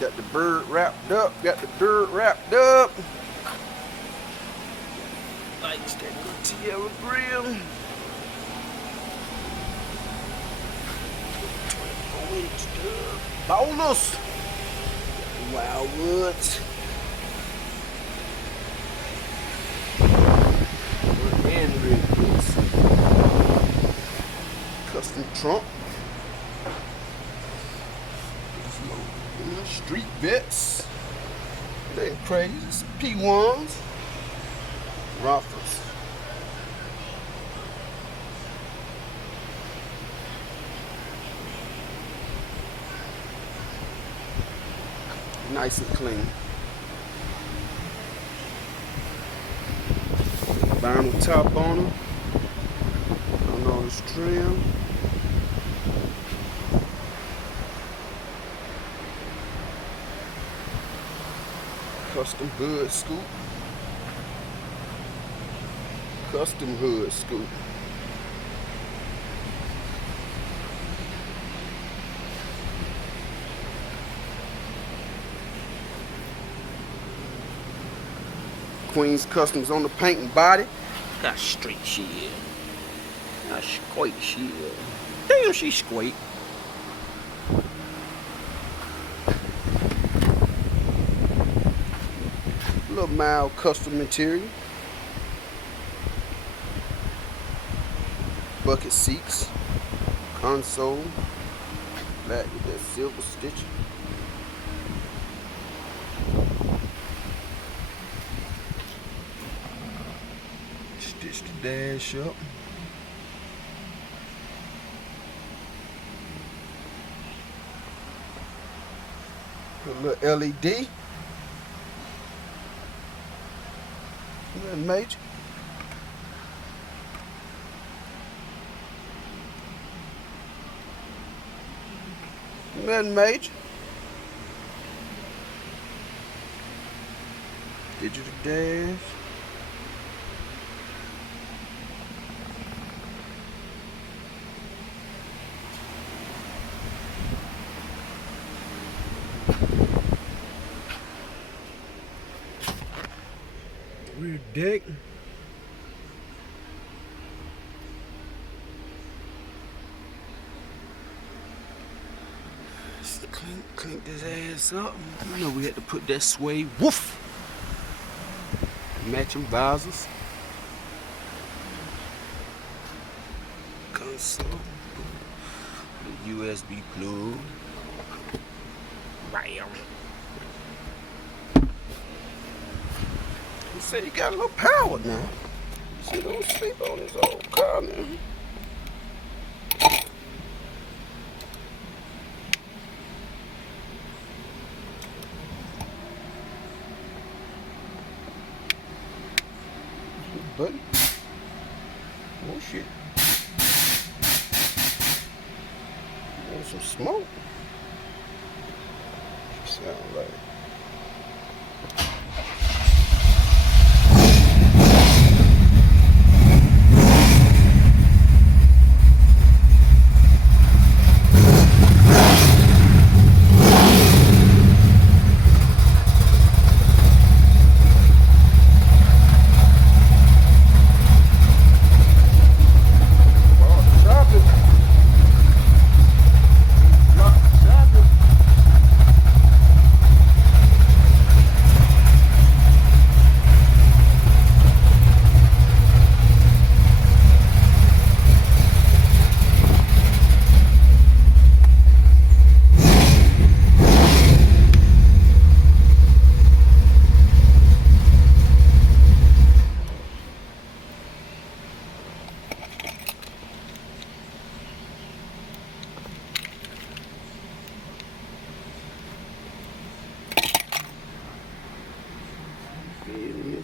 Got the bird wrapped up. Got the bird wrapped up. Lights that good Tierra grill. 24-inch stub. Bowlers. Wildwoods. And redwoods. Custom trunk. Street vets. They're crazy. Some P1s. Rockers. Nice and clean. Vinyl top on them. On all this trim. Custom hood scoop. Custom hood scoop. Queen's Customs on the paint and body. Got straight shield. Got squat shield. Damn, she squat. Little mild custom material. Bucket seats. Console. Black with that silver stitch. Stitch the dash up. Put a little LED. Nothing major. Nothing major. Digital dash. Rear deck. Clink this ass up. You know we had to put that sway woof. Matching visors. Console. The USB plug. Bam. He said he got a little power now. See, don't sleep on this old car now. Buddy. Oh shit. Want some smoke? Sound like.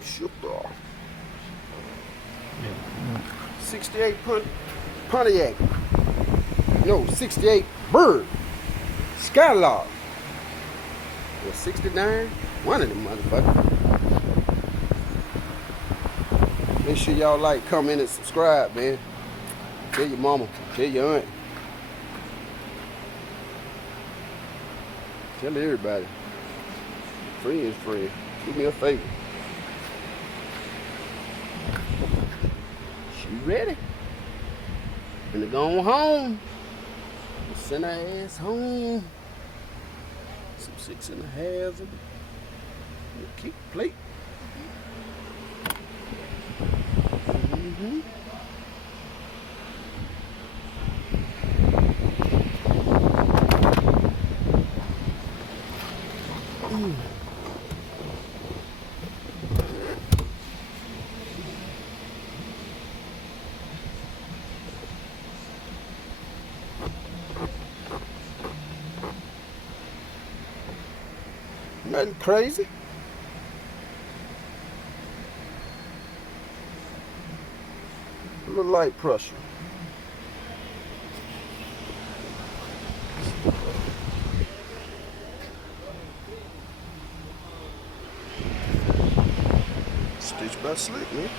Super. 68 Pontiac. No, 68 Bird. Skylark. Or 69. One of them motherfuckers. Make sure y'all like, comment, and subscribe, man. Tell your mama. Tell your aunt. Tell everybody. Free is free. Do me a favor. She ready. Finna go home. Send her ass home. Some 6.5. Keep plate. Nothing crazy. A little light pressure. Stitch by Slick, man.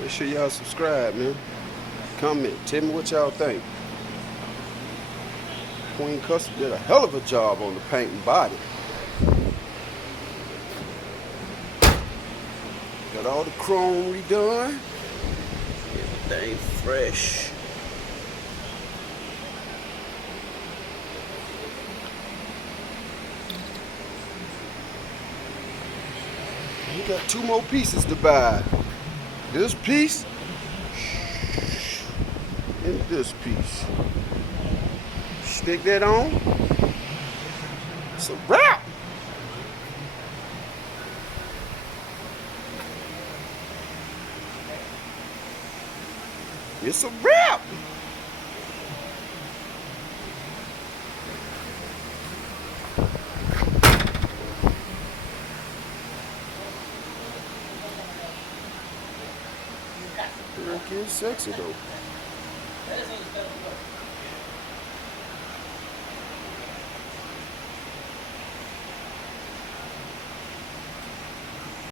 Make sure y'all subscribe, man. Comment. Tell me what y'all think. Queen Custom did a hell of a job on the paint and body. Got all the chrome redone. Everything fresh. We got 2 more pieces to buy. This piece and this piece. Stick that on. It's a wrap. It's a wrap. It's sexy though.